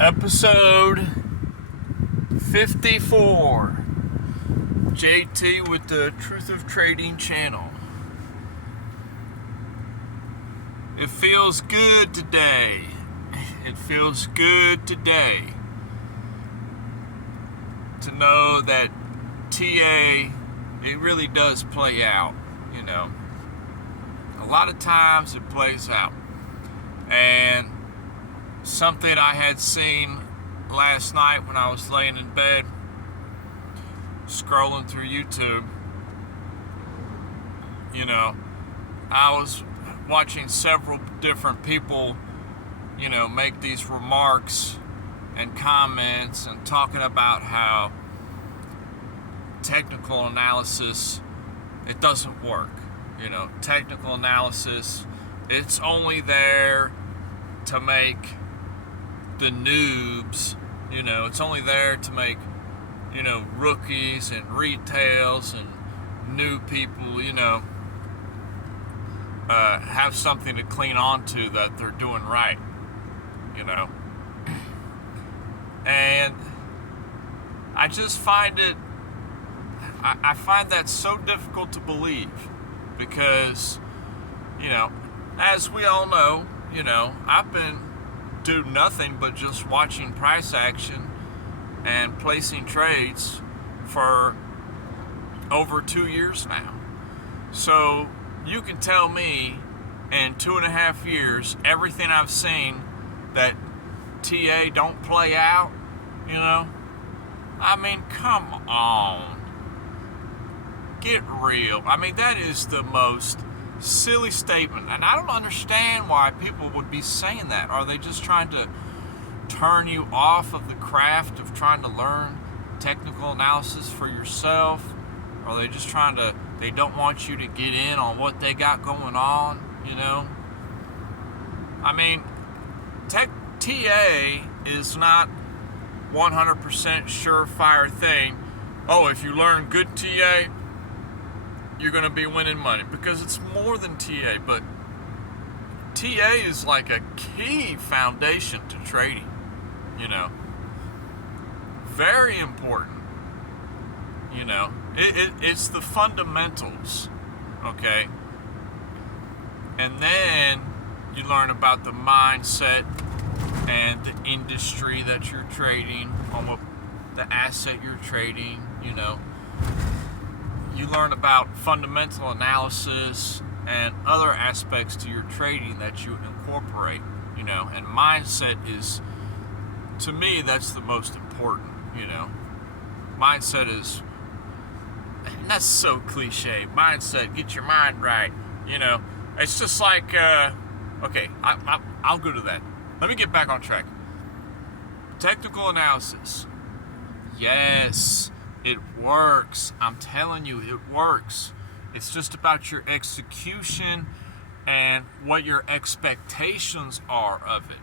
Episode 54. JT with the Truth of Trading channel. It feels good today. It feels good today to know that TA, it really does play out, you know. A lot of times it plays out. And something I had seen last night when I was laying in bed, scrolling through YouTube, you know, I was watching several different people, you know, make these remarks and comments and talking about how technical analysis, it doesn't work. You know, technical analysis, it's only there to make the noobs, you know, it's only there to make, you know, rookies and retails and new people, you know, have something to cling on to that they're doing right, you know. And I just find it, I find that so difficult to believe because, you know, as we all know, you know, I've been do nothing but just watching price action and placing trades for over 2 years now. So you can tell me in 2.5 years, everything I've seen that TA don't play out, you know? I mean, come on. Get real. I mean, that is the most silly statement, and I don't understand why people would be saying that. Are they just trying to turn you off of the craft of trying to learn technical analysis for yourself? Are they just trying to, they don't want you to get in on what they got going on, you know? I mean, TA is not 100% surefire thing. Oh, if you learn good TA, you're going to be winning money, because it's more than TA, but TA is like a key foundation to trading, you know. Very important, you know. It's the fundamentals, okay? And then you learn about the mindset and the industry that you're trading, on what the asset you're trading, you know. You learn about fundamental analysis and other aspects to your trading that you incorporate, you know, and mindset is, to me, that's the most important, you know. Mindset is, and that's so cliche, mindset, get your mind right, you know. It's just like, okay, I'll go to that. Let me get back on track. Technical analysis. Yes. It works. I'm telling you, it works. It's just about your execution and what your expectations are of it.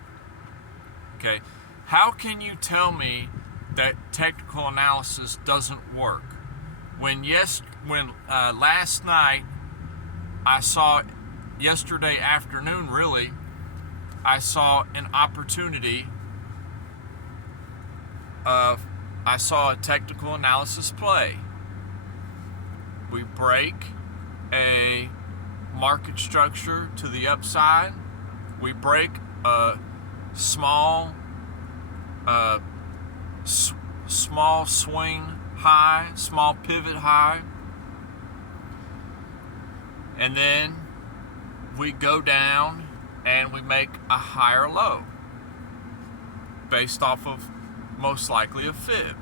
Okay? How can you tell me that technical analysis doesn't work? When last night I saw, yesterday afternoon really, I saw an opportunity of, I saw a technical analysis play. We break a market structure to the upside. We break a small swing high, small pivot high. And then we go down and we make a higher low based off of most likely a fib.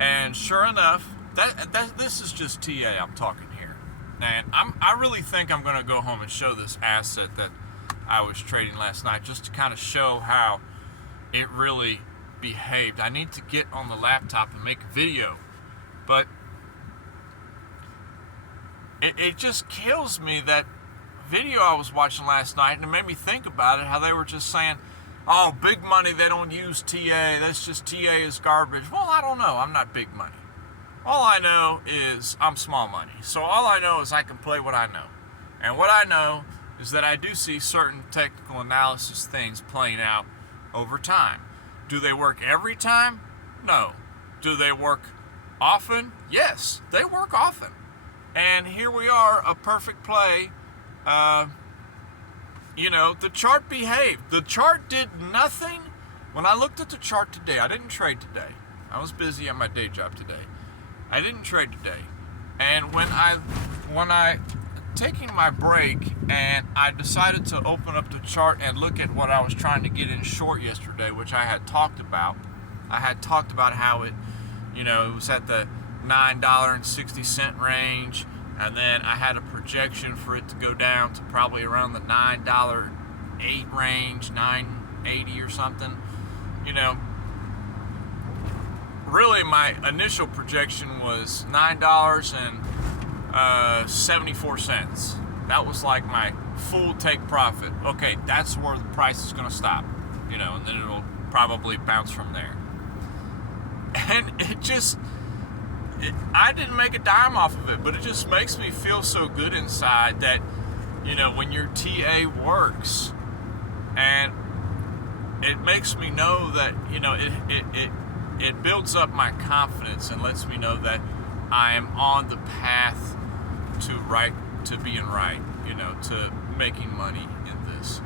And sure enough, this is just TA I'm talking here. And I really think I'm going to go home and show this asset that I was trading last night, just to kind of show how it really behaved. I need to get on the laptop and make a video, but it just kills me, that video I was watching last night, and it made me think about it, how they were just saying, oh, big money, they don't use TA, that's just, TA is garbage. Well, I don't know, I'm not big money. All I know is I'm small money. So all I know is I can play what I know. And what I know is that I do see certain technical analysis things playing out over time. Do they work every time? No. Do they work often? Yes, they work often. And here we are, a perfect play. The chart behaved. The chart did nothing. When I looked at the chart today, I didn't trade today. I was busy at my day job today. I didn't trade today. And when I taking my break and I decided to open up the chart and look at what I was trying to get in short yesterday, which I had talked about. I had talked about how it was at the $9.60 range, and then I had a projection for it to go down to probably around the $9.08 range, $9.80 or something. Really my initial projection was $9.74. That was like my full take profit. Okay, that's where the price is going to stop, and then it'll probably bounce from there. And I didn't make a dime off of it, but it just makes me feel so good inside that, when your TA works, and it makes me know that, it builds up my confidence and lets me know that I am on the path to being right, to making money in this.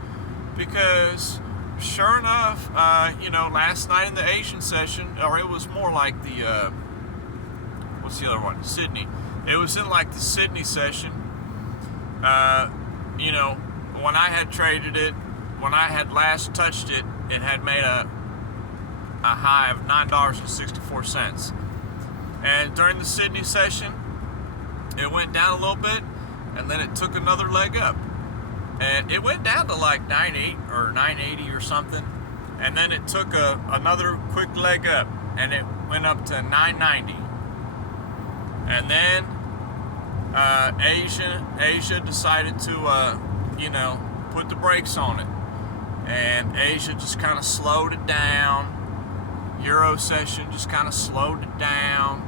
Because sure enough, last night in the Asian session, or it was more like the, what's the other one? Sydney. It was in like the Sydney session. When I had traded it, when I had last touched it, it had made a high of $9.64. And during the Sydney session, it went down a little bit, and then it took another leg up. And it went down to like 9.8 or 9.80 or something. And then it took another quick leg up, and it went up to 9.90. And then Asia decided to, put the brakes on it. And Asia just kind of slowed it down. Euro session just kind of slowed it down,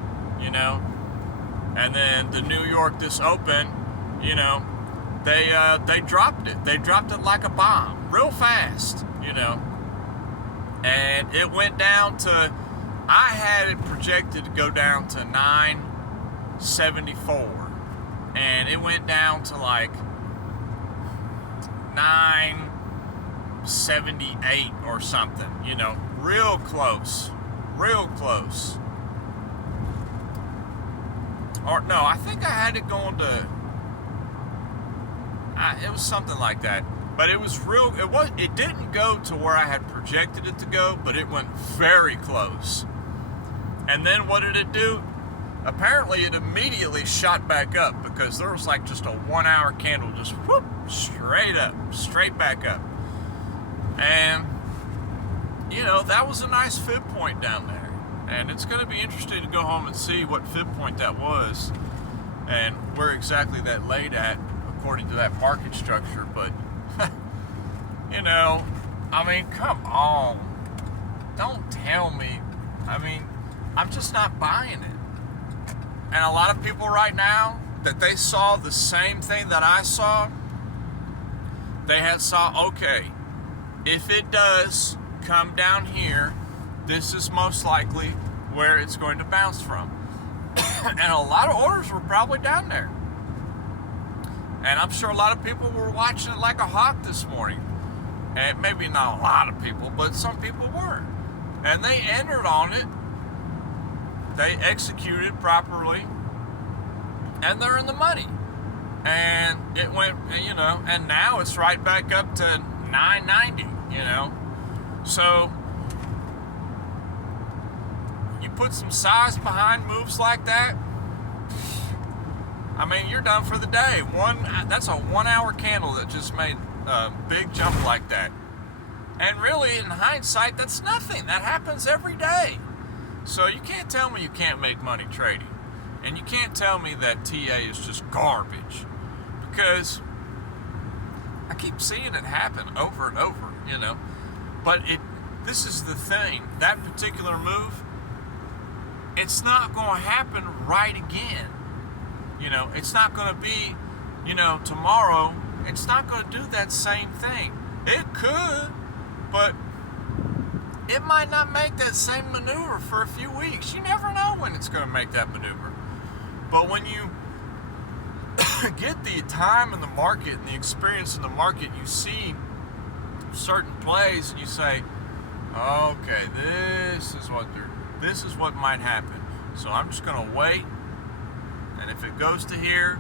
And then the New York this open, they dropped it. They dropped it like a bomb, real fast, And it went down to, I had it projected to go down to 9.74, and it went down to like 9.78 or something, real close. Or no, I think I had it going to, it was something like that. But it didn't go to where I had projected it to go, but it went very close. And then what did it do? Apparently it immediately shot back up, because there was like just a 1 hour candle, just whoop, straight back up. And, that was a nice fib point down there. And it's going to be interesting to go home and see what fib point that was and where exactly that laid at according to that market structure. But, come on. Don't tell me. I'm just not buying it. And a lot of people right now, that they saw the same thing that I saw, they had saw, okay, if it does come down here, this is most likely where it's going to bounce from. And a lot of orders were probably down there. And I'm sure a lot of people were watching it like a hawk this morning. And maybe not a lot of people, but some people were. And they entered on it. They executed properly. And they're in the money. And it went, and now it's right back up to 9.90, So, you put some size behind moves like that, you're done for the day. That's a 1 hour candle that just made a big jump like that. And really, in hindsight, that's nothing. That happens every day. So you can't tell me you can't make money trading. And you can't tell me that TA is just garbage. Because I keep seeing it happen over and over, But this is the thing. That particular move, it's not going to happen right again. It's not going to be, tomorrow. It's not going to do that same thing. It could, but it might not make that same maneuver for a few weeks. You never know when it's going to make that maneuver. But when you get the time in the market and the experience in the market, you see certain plays and you say, okay, this is what might happen. So I'm just going to wait, and if it goes to here,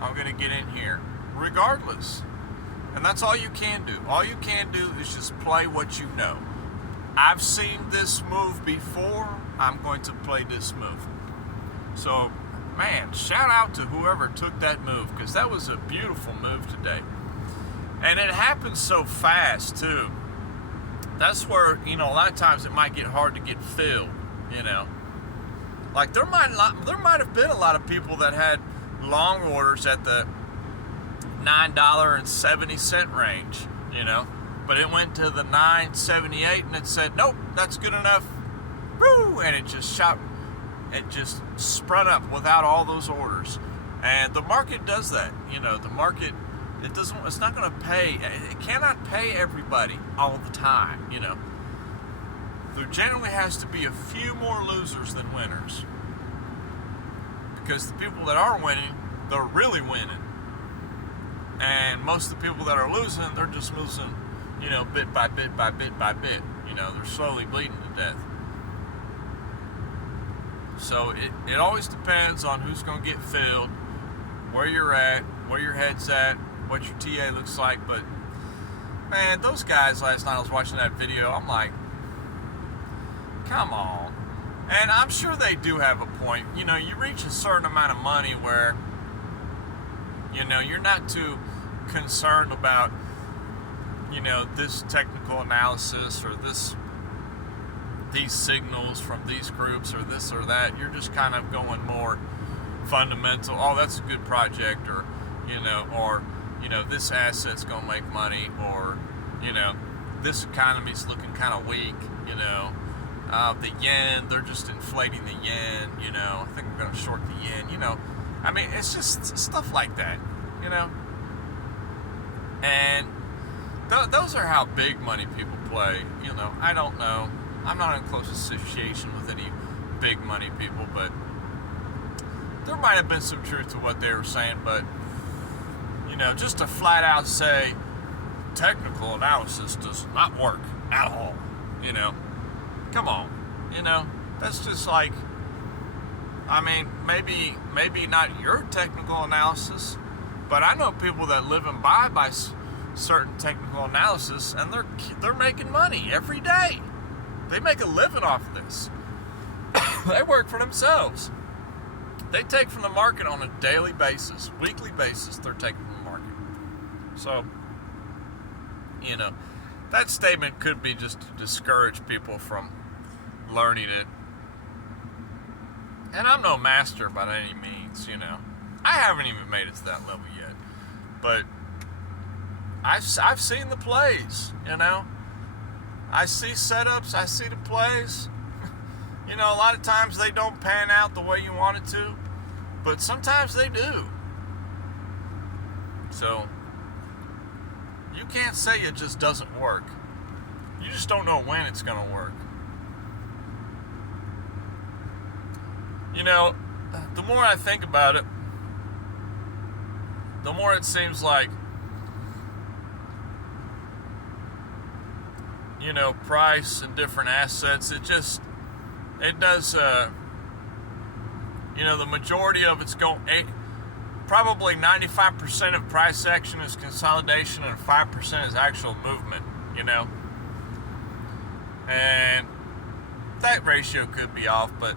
I'm going to get in here, regardless. And that's all you can do. All you can do is just play what you know. I've seen this move before. I'm going to play this move. So, man, shout out to whoever took that move, because that was a beautiful move today. And it happens so fast, too. That's where, a lot of times it might get hard to get filled, Like, there might have been a lot of people that had long orders at the $9.70 range, but it went to the $9.78 and it said, nope, that's good enough. Woo! And it just sprung up without all those orders. And the market does that. The market, it's not going to pay. It cannot pay everybody all the time, There generally has to be a few more losers than winners. Because the people that are winning, they're really winning. And most of the people that are losing, they're just losing, bit by bit by bit by bit. They're slowly bleeding to death. So it always depends on who's going to get filled, where you're at, where your head's at, what your TA looks like. But, man, those guys last night, I was watching that video, I'm like, come on. And I'm sure they do have a point. You reach a certain amount of money where, you're not too concerned about, this technical analysis or these signals from these groups or this or that. You're just kind of going more fundamental. Oh, that's a good project, or, this asset's going to make money, or, this economy's looking kind of weak, the yen, they're just inflating the yen, I think we're going to short the yen, I mean, it's just stuff like that, and those are how big money people play, I don't know. I'm not in close association with any big money people, but there might have been some truth to what they were saying, but, just to flat out say technical analysis does not work at all, come on, that's just like, I mean, maybe not your technical analysis, but I know people that live and by certain technical analysis, and they're making money every day. They make a living off of this. They work for themselves. They take from the market on a daily basis, weekly basis. They're taking from the market. So, that statement could be just to discourage people from learning it. And I'm no master by any means, I haven't even made it to that level yet. But I've seen the plays, I see setups, I see the plays. A lot of times they don't pan out the way you want it to, but sometimes they do. So, you can't say it just doesn't work. You just don't know when it's going to work. The more I think about it, the more it seems like, price and different assets, it does, the majority of it's probably 95% of price action is consolidation and 5% is actual movement, and that ratio could be off, but,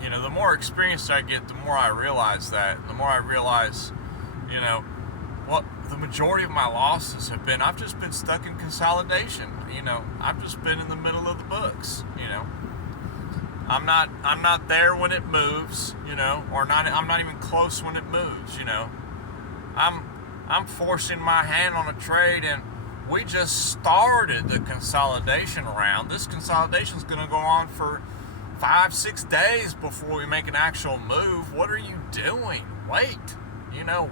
the more experience I get, the more I realize that, the more I realize, what the majority of my losses have been, I've just been stuck in consolidation. I've just been in the middle of the books. I'm not there when it moves. I'm not even close when it moves. I'm forcing my hand on a trade, and we just started the consolidation round. This consolidation is going to go on for 5-6 days before we make an actual move. What are you doing? Wait.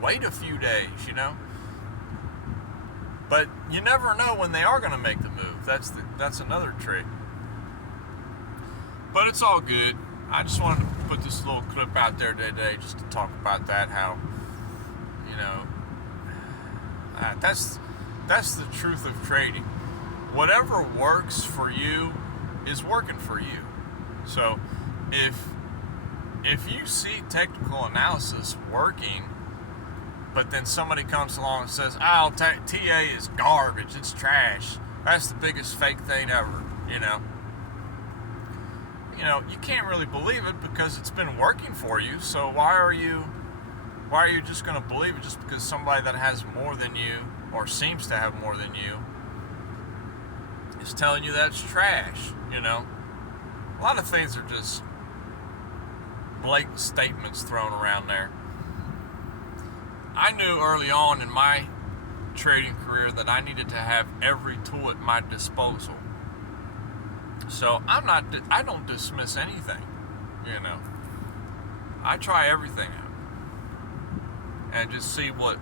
Wait a few days, But you never know when they are going to make the move. That's another trick. But it's all good. I just wanted to put this little clip out there today just to talk about that, how, you know, that's the truth of trading. Whatever works for you is working for you. So if you see technical analysis working, but then somebody comes along and says, "Oh, TA is garbage, it's trash," that's the biggest fake thing ever, you know, you can't really believe it because it's been working for you. So why are you just going to believe it just because somebody that has more than you, or seems to have more than you, is telling you that's trash? You know, a lot of things are just blatant statements thrown around there. I knew early on in my trading career that I needed to have every tool at my disposal. So I don't dismiss anything, you know. I try everything out and just see what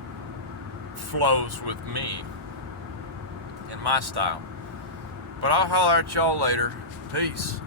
flows with me and my style. But I'll holler at y'all later. Peace.